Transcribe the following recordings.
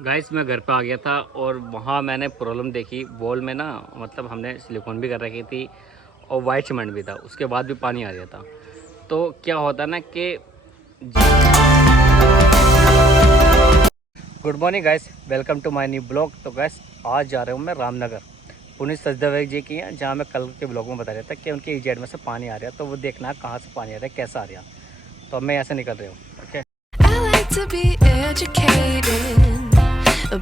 Guys मैं घर पे आ गया था और वहाँ मैंने प्रॉब्लम देखी वॉल में ना। मतलब हमने सिलिकॉन भी कर रखी थी और वाइट सीमेंट भी था, उसके बाद भी पानी आ रहा था। तो क्या होता ना कि good morning guys, welcome to my new blog. तो गाइस आज जा रहा हूँ मैं रामनगर पुनीत सचदेव जी की है, जहाँ मैं कल के ब्लॉग में बता रहा था कि उनके ईजेड में से पानी आ रहा है। तो वो देखना है कहाँ से पानी आ रहा है, कैसा आ रहा है। तो अब मैं यहाँ से निकल रहा हूँ। Okay. I like to be educated,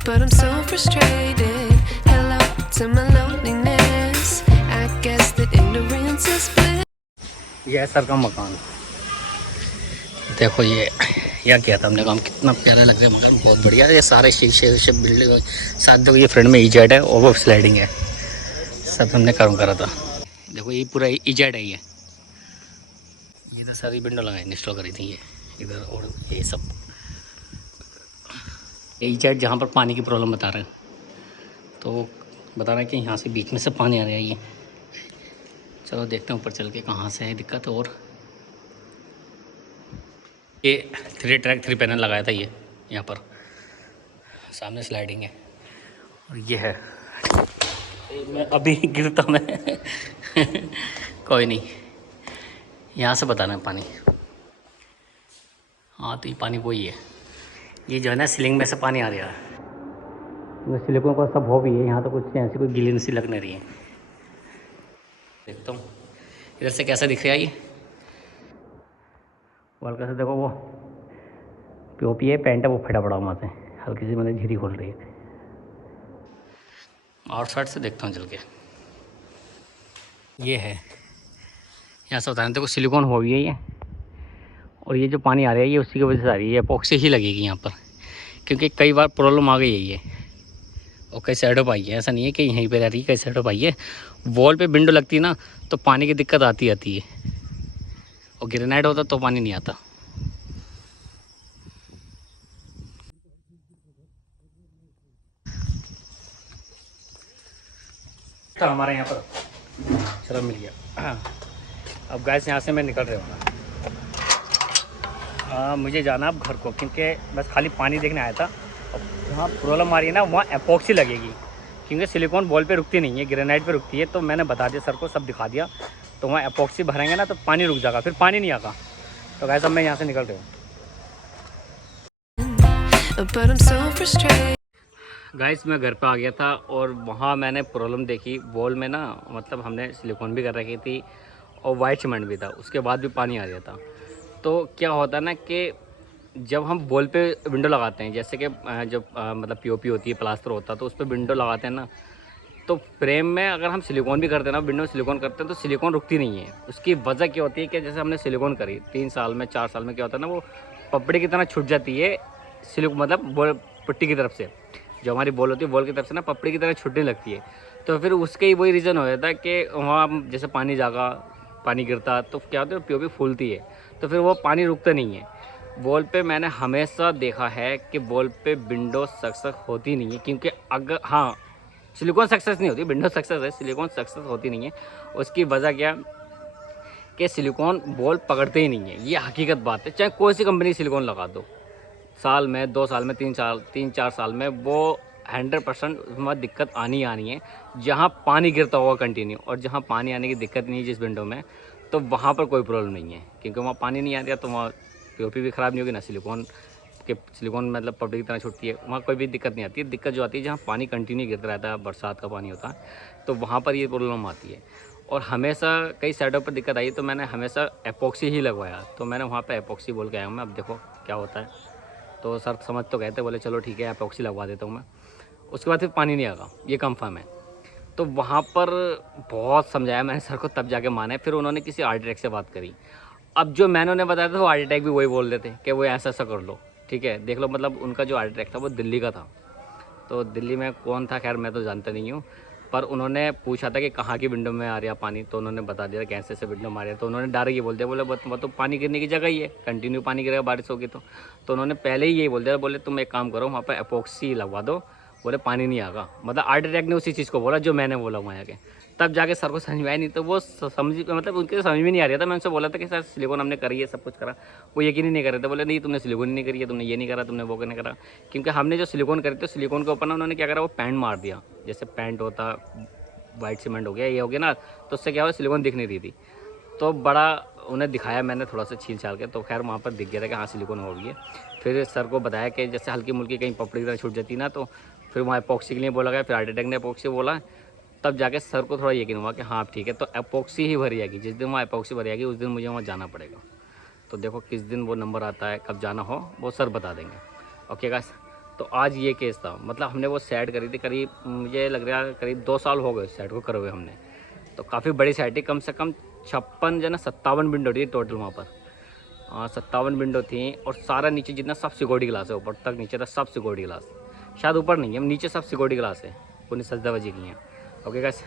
but I'm so frustrated. Hello to my loneliness. I guess that ignorance is bliss. ये है सर का मकान। देखो ये यहाँ किया था हमने काम, कितना प्यारा लग रहा है मकान, बहुत बढ़िया है। ये सारे शीशे बिल्डिंग साथ। देखो ये फ्रंट में ईजेड है और वो स्लाइडिंग है, सब हमने काम करा था। देखो ये पूरा ईजेड है। ये तो सारी विंडो लगाई इंस्टॉल करी थी ये इधर, और ये सब ईजेड जहाँ पर पानी की प्रॉब्लम बता रहे हैं। तो बता रहे हैं कि यहाँ से बीच में से पानी आ रहा है। ये चलो देखते हैं ऊपर चल के कहाँ से है दिक्कत। और ये 3 ट्रैक 3 पैनल लगाया था ये यहाँ पर, सामने स्लाइडिंग है और ये है। मैं अभी गिरता मैं कोई नहीं, यहाँ से बताना है पानी। हाँ तो ये पानी वही है, ये जो है ना सीलिंग में से पानी आ रहा है। तो सिलिकॉन का सब हो भी है यहाँ, तो कुछ ऐसी कोई गिलीन सी लग नहीं रही है। देखता हूँ इधर से कैसा दिख रहा है ये हल्का से। देखो वो पीओपी है, पेंट है वो फटा पड़ा वहाँ से, हल्की सी मैंने झिरी खोल रही है। आउटसाइड से देखता हूँ चल के। ये है यहाँ से बताने, देखो सिलिकॉन हो गई है ये। और ये जो पानी आ रहा है ये उसी की वजह से आ रही है, एपॉक्सी ही लगेगी यहाँ पर, क्योंकि कई बार प्रॉब्लम आ गई है ये। और कई साइडों पर आई है, ऐसा नहीं है कि यहीं पर रह रही है, कई साइडों पर आई है। वॉल पे विंडो लगती है ना तो पानी की दिक्कत आती है, और ग्रेनाइट होता तो पानी नहीं आता। तो हमारे यहाँ पर चलो मिल गया। अब गैस यहाँ से मैं निकल रहा हूँ। मुझे जाना अब घर को, क्योंकि बस खाली पानी देखने आया था। अब वहाँ प्रॉब्लम आ रही है ना, वहाँ एपॉक्सी लगेगी, क्योंकि सिलिकॉन वॉल पे रुकती नहीं है, ग्रेनाइट पे रुकती है। तो मैंने बता दिया सर को, सब दिखा दिया। तो वहाँ एपॉक्सी भरेंगे ना तो पानी रुक जाएगा, फिर पानी नहीं आएगा। तो गैस अब मैं यहाँ से निकल रहा हूँ। But I'm so frustrated. Guys मैं घर पे आ गया था और वहाँ मैंने प्रॉब्लम देखी वॉल में ना। मतलब हमने सिलिकॉन भी कर रखी थी और वाइट सीमेंट भी था, उसके बाद भी पानी आ रहा था। तो क्या होता है ना कि जब हम वॉल पे विंडो लगाते हैं, जैसे कि जब मतलब पीओपी होती है, प्लास्टर होता है, तो उस पर विंडो लगाते हैं ना, तो फ्रेम में अगर हम सिलिकॉन भी करते हैं ना, विंडो में सिलिकॉन करते हैं, तो सिलिकॉन रुकती नहीं है। उसकी वजह क्या होती है कि जैसे हमने सिलिकॉन करी 3 साल में 4 साल में, क्या होता है ना, वो पपड़ी की तरह छूट जाती है। मतलब बॉल पट्टी की तरफ से, जो हमारी बॉल होती है बॉल की तरफ से ना पपड़ी की तरह छूटने लगती है। तो फिर उसके ही वही रीज़न हो जाता है कि वहाँ जैसे पानी जागा, पानी गिरता तो क्या होता है, पीओपी फूलती है, तो फिर वो पानी रुकता नहीं है। वॉल पे मैंने हमेशा देखा है कि वॉल पे विंडो सक्सेस होती नहीं है, क्योंकि अगर हाँ सिलिकॉन सक्सेस नहीं होती, विंडो सक्सेस है, सिलिकॉन सक्सेस होती नहीं है। उसकी वजह क्या कि सिलिकॉन वॉल पकड़ते ही नहीं है, ये हकीकत बात है। चाहे कोई सी कंपनी सिलिकॉन लगा दो, साल में 2 साल में 3 4 साल में वो 100% उसमें दिक्कत आनी है। जहाँ पानी गिरता होगा कंटिन्यू, और जहाँ पानी आने की दिक्कत नहीं है जिस विंडो में, तो वहाँ पर कोई प्रॉब्लम नहीं है, क्योंकि वहाँ पानी नहीं आ रहा तो वहाँ पीओपी भी ख़राब नहीं होगी ना, सिलिकॉन मतलब पपड़ी की तरह छूटती है, वहाँ कोई भी दिक्कत नहीं आती है। दिक्कत जो आती है जहाँ पानी कंटिन्यू गिरता रहता है, बरसात का पानी होता है, तो वहाँ पर ये प्रॉब्लम आती है। और हमेशा कई साइडों पर दिक्कत आई तो मैंने हमेशा एपॉक्सी ही लगवाया। तो मैंने वहाँ पर एपॉक्सी बोल के आया हूँ मैं, अब देखो क्या होता है। तो सर समझ तो गए थे, बोले चलो ठीक है एपॉक्सी लगवा देता हूँ मैं। उसके बाद फिर पानी नहीं आएगा, ये कंफर्म है। तो वहाँ पर बहुत समझाया मैंने सर को, तब जाके माने। फिर उन्होंने किसी आर्किटेक्ट से बात करी। अब जो मैंने उन्हें बताया था वो आर्किटेक्ट भी वही बोल रहे थे कि वो ऐसा ऐसा कर लो, ठीक है देख लो। मतलब उनका जो आर्किटेक्ट था वो दिल्ली का था। तो दिल्ली में कौन था खैर मैं तो जानता नहीं हूँ, पर उन्होंने पूछा था कि कहाँ की विंडो में आ रहा पानी, तो उन्होंने बता दिया कैसे से विंडो में आ रहा। तो उन्होंने डायरेक्ट ये बोल दिया, बोले वो तो पानी गिरने की जगह ही है, कंटिन्यू पानी गिरेगा बारिश होगी तो उन्होंने पहले ही यही बोल दिया, बोले तुम एक काम करो वहाँ पर एपॉक्सी लगवा दो, बोले पानी नहीं आएगा। मतलब आर्किटेक्ट ने उसी चीज़ को बोला जो मैंने बोला वहाँ के। तब जाके सर को समझ में आया, नहीं तो वो समझ मतलब उनके समझ में नहीं आ रहा था। मैं उनसे बोला था कि सर सिलिकॉन हमने करी है, सब कुछ करा, वो यकीन ही नहीं कर रहे थे। बोले नहीं तुमने सिलिकॉन नहीं करी है, तुमने ये नहीं करा, तुमने वो नहीं करा। क्योंकि हमने जो सिलिकॉन करी थी सिलिकॉन के ऊपर ना उन्होंने क्या करा, वो पेंट मार दिया। जैसे पेंट होता, वाइट सीमेंट हो गया, ये हो गया ना, तो उससे क्या हुआ सिलिकॉन दिख नहीं रही थी। तो बड़ा उन्हें दिखाया मैंने थोड़ा सा छील छाल के, तो खैर वहाँ पर दिख गया था कि हाँ सिलिकॉन हो गई है। फिर सर को बताया कि जैसे हल्की मुल्की कहीं पपड़ी तरह छूट जाती ना, तो फिर वहाँ एपॉक्सी के लिए बोला गया। फिर आर्टिटेक ने एपॉक्सी बोला, तब जाके सर को थोड़ा यकीन हुआ कि हाँ ठीक है, तो एपॉक्सी ही भरी जाएगी। जिस दिन वहाँ एपॉक्सी भरी जाएगी उस दिन मुझे वहाँ जाना पड़ेगा। तो देखो किस दिन वो नंबर आता है, कब जाना हो वो सर बता देंगे। ओके गाइस, तो आज ये केस था। मतलब हमने वो सेट करी थी करीब, मुझे लग रहा है करीब 2 साल हो गए सेट को करे हुए हमने। तो काफ़ी बड़ी सेट थी, कम से कम 56 या 57 विंडो थी टोटल वहाँ पर। 57 विंडो थी, और सारा नीचे जितना सब सिक्योरिटी ग्लास है, ऊपर तक नीचे तक सब सिक्योरिटी ग्लास। शायद ऊपर नहीं है, नीचे सब सिक्योरिटी ग्लास है, पूरी सजदाबाजी की हैं। ओके गाइस,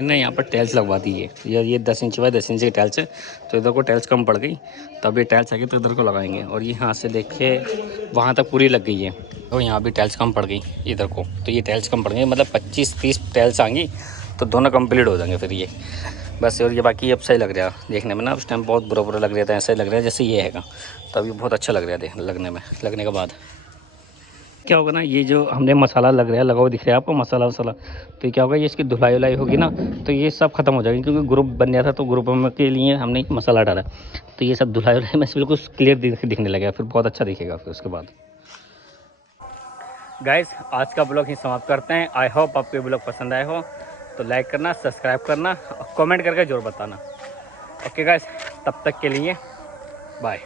नहीं यहाँ पर टाइल्स लगवा दी है। ये 10 इंच बाय 10 इंच की टाइल्स है, तो इधर को टाइल्स कम पड़ गई, तब ये टाइल्स आएगी तो इधर को लगाएंगे। और ये यहाँ से देखिए वहाँ तक पूरी लग गई है, तो यहाँ भी टाइल्स कम पड़ गई इधर को, तो ये टाइल्स कम पड़ गई, मतलब 25-30 टाइल्स आएंगी तो दोनों कंप्लीट हो जाएंगे फिर ये बस। और ये बाकी अब सही लग रहा है देखने में ना, उस टाइम बहुत बुरा बुरा लग रहा था, ऐसा ही लग रहा है जैसे ये हैगा, तो अभी बहुत अच्छा लग रहा है लगने में। लगने के बाद क्या होगा ना, ये जो हमने मसाला लग रहा है लगा हुआ दिख रहा है आपको, मसाला वसाला, तो ये क्या होगा, ये इसकी धुलाई वुलाई होगी ना, तो ये सब खत्म हो जाएगी। क्योंकि ग्रुप बन गया था, तो ग्रुप के लिए हमने मसाला डाला, तो ये सब धुलाई वुलाई में बिल्कुल क्लियर दिखने लगेगा, फिर बहुत अच्छा दिखेगा फिर उसके बाद। गाइस, आज का ब्लॉग ही समाप्त करते हैं। आई होप आपको ये ब्लॉग पसंद आए हो, तो लाइक करना, सब्सक्राइब करना और कमेंट करके जरूर बताना। ओके गाइस, तब तक के लिए बाय।